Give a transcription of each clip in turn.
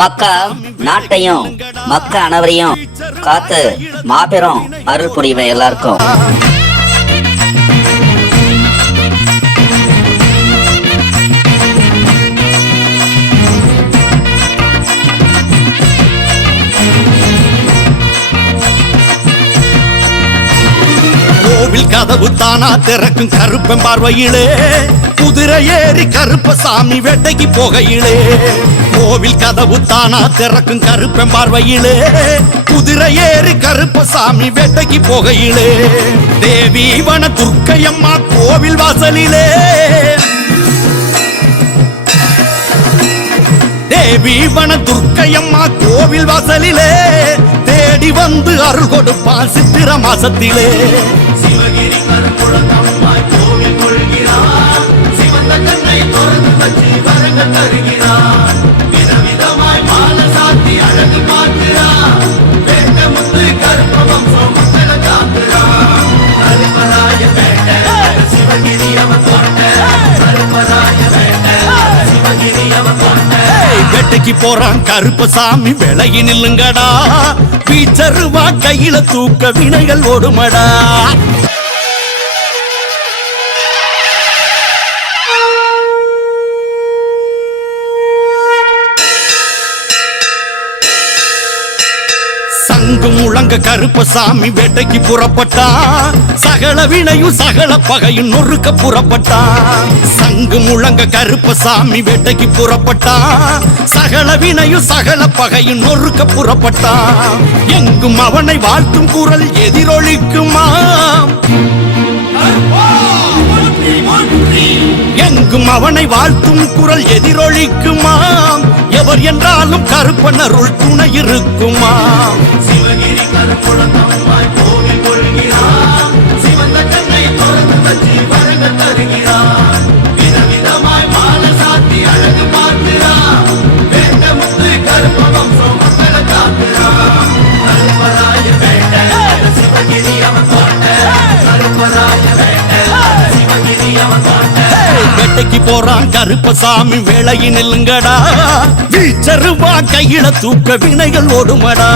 மக்கா நாட்டையும் மக்க அனைவரையும் காத்து மாபெரும் அருள் புரிவை எல்லாருக்கும். கோவில் கதவு தானா திறக்கும் கருப்பன் பார்வையிலே குதிரை ஏறி கருப்பசாமி வேட்டைக்கு போகையிலே. கோவில் கதவு தானா திறக்கும் கருப்பன் பார்வையிலே குதிரை ஏறி கருப்பசாமி வேட்டைக்கு போகையிலே. தேவி வன துர்க்கையம்மா கோவில் வாசலிலே, தேவி வன துர்க்கையம்மா கோவில் வாசலிலே தேடி வந்து அருள் கொடுப்பான் சித்திர மாசத்திலே. சிவகிரி கருங்குளத்தம்மாய் கோவில் கொள்கிறார், சிவந்த கண்ணை திறந்து வச்சு வரங்கள் தருகிறார். விதவிதமாய் மாலை சாத்தி அழகு பார்க்கிறார், வேட்ட முத்து கருப்ப வம்சம் மக்களை காக்கிறார். கருப்பராய வேட்ட சிவகிரி அவன் தோட்ட, கருப்பராய வேட்ட சிவகிரி அவன் தோட்ட. வேட்டைக்கு போறான் கருப்பசாமி விலகி நில்லுங்கடா, பீச்சருவா கையில தூக்க வினைகள் ஓடுமடா. சங்கு முழங்க கருப்பசாமி வேட்டைக்கு புறப்பட்டான், சகல வினையும் சகல பகையும் நொறுக்க புறப்பட்டான். சங்கு முழங்க கருப்பசாமி வேட்டைக்கு புறப்பட்டான், சகல வினையும் சகல பகையும் நொறுக்க புறப்பட்டான். எங்கும் அவனை வாழ்த்தும் குரல் எதிரொலிக்குமா, எங்கும் அவனை வாழ்த்தும் குரல் எதிரொலிக்குமா. எவர் என்றாலும் கருப்பனருள் துணை இருக்குமா. சிவகிரி கருங்குளத்தம்மாய் கோவில் கொள்கிறார், சிவந்த கண்ணை திறந்து வச்சு வரங்கள் தருகிறார். விதவிதமாய் மாலை சாத்தி அழகு பார்க்கிறார், வேட்ட முத்து கருப்ப வம்சம் மக்களை காக்கிறார். கருப்பராய வேட்ட சிவகிரி அவன் தோட்ட, கருப்பராய வேட்ட சிவகிரி அவன் தோட்ட. வேட்டைக்கு போறான் கருப்பசாமி வேளையை நில்லுங்கடா, வீச்சருவா கையில தூக்க வினைகள் ஓடுமடா.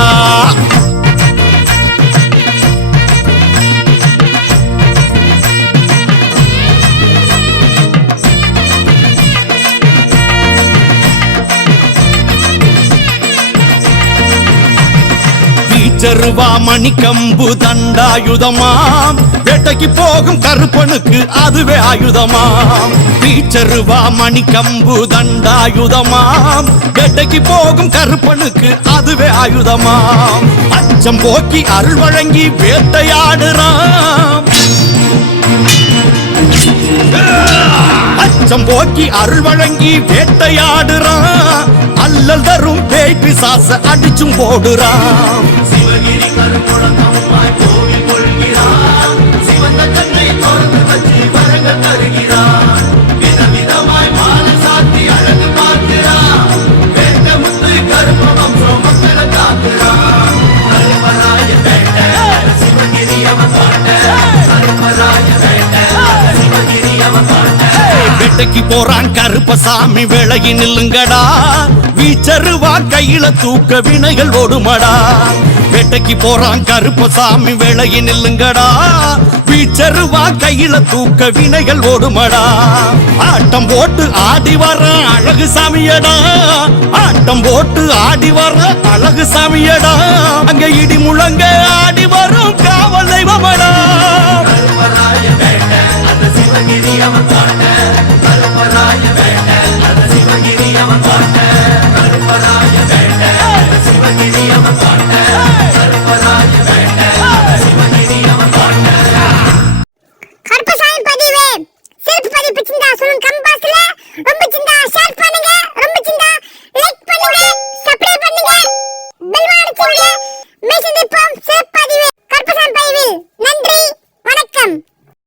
வீச்சருவா மணிக்கம்பு தண்டாயுதமாம், வேட்டைக்கு போகும் கருப்பனுக்கு அதுவே ஆயுதமாம். வீச்சருவா மணிக்கம்பு தண்டாயுதமாம், வேட்டைக்கு போகும் கருப்பனுக்கு அதுவே ஆயுதமாம். அச்சம் போக்கி அருள் வழங்கி வேட்டையாடுறான், அச்சம் போக்கி அருள் வழங்கி வேட்டையாடுறான். அல்லல் தரும் பேய் பிசாச அடிச்சும் போடுறான். சிவகிரி கருங்குளத்தம்மாய் கோவில் கொள்கிறார், சிவந்த கண்ணை திறந்து வச்சு வரங்கள் தருகிறார். விதவிதமாய் மாலை சாத்தி அழகு பார்க்கிறார், வேட்ட முத்து கருப்ப வம்சம் மக்களை காக்கிறார். கருப்பராய வேட்ட சிவகிரி அவன் தோட்ட, கருப்பராய வேட்ட சிவகிரி அவன் தோட்ட. வேட்டைக்கு போறான் கருப்பசாமி விலகி நில்லுங்கடா, வீச்சருவா கையில தூக்க வினைகள் ஓடுமடா. வேட்டைக்கு போறான் கருப்பசாமி விலகி நில்லுங்கடா, வீச்சருவா கையில தூக்க வினைகள் ஓடுமடா. ஆட்டம் போட்டு ஆடி வர அழகு சாமியடா, ஆட்டம் போட்டு ஆடி வர அழகு சாமியடா. அங்க இடி முழங்க ஆடி வரும் காவல் தெய்வமடா. கருப்பராய